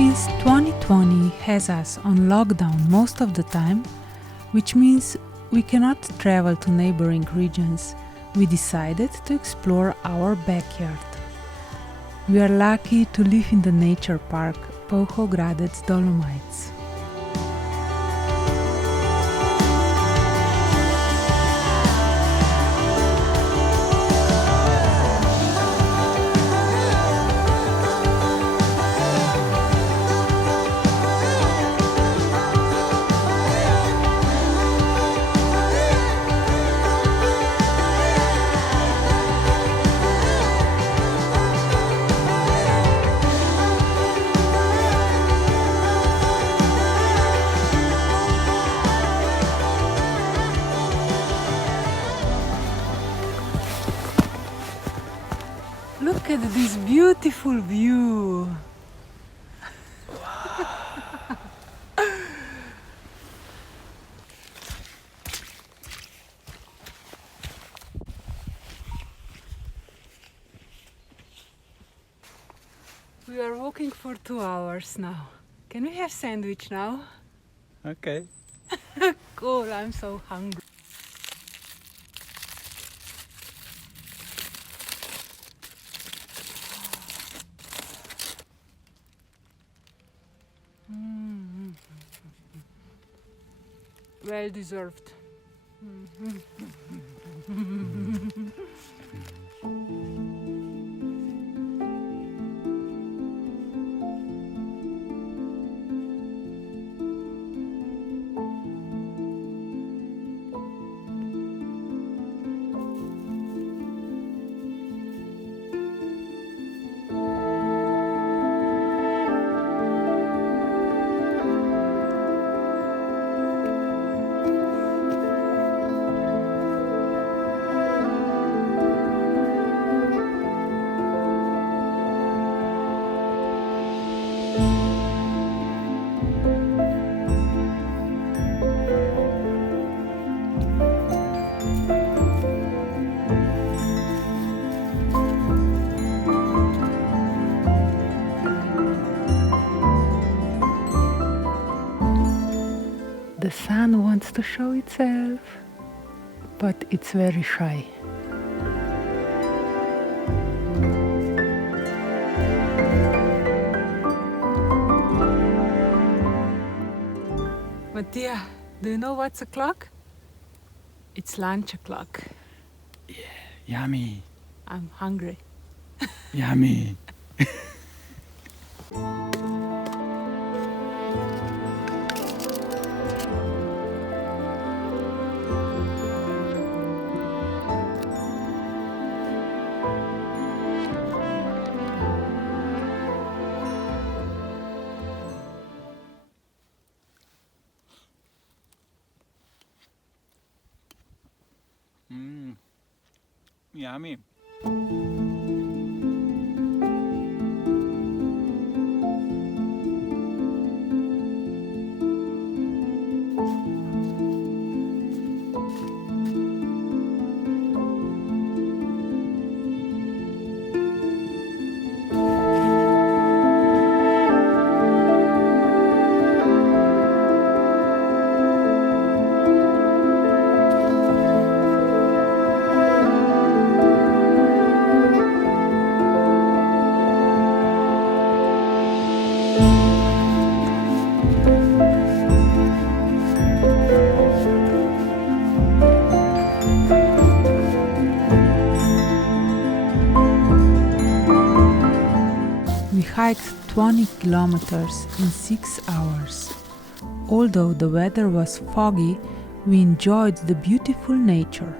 Since 2020 has us on lockdown most of the time, which means we cannot travel to neighboring regions, we decided to explore our backyard. We are lucky to live in the nature park Polhogradec Dolomites. Look at this beautiful view! We are walking for 2 hours now. Can we have sandwich now? Okay. Cool, I'm so hungry. Well deserved. The sun wants to show itself, but it's very shy. Mattia, do you know what's o'clock? It's lunch o'clock. Yeah, yummy. I'm hungry. Yummy. Yummy. We hiked 20 kilometers in 6 hours. Although the weather was foggy, we enjoyed the beautiful nature.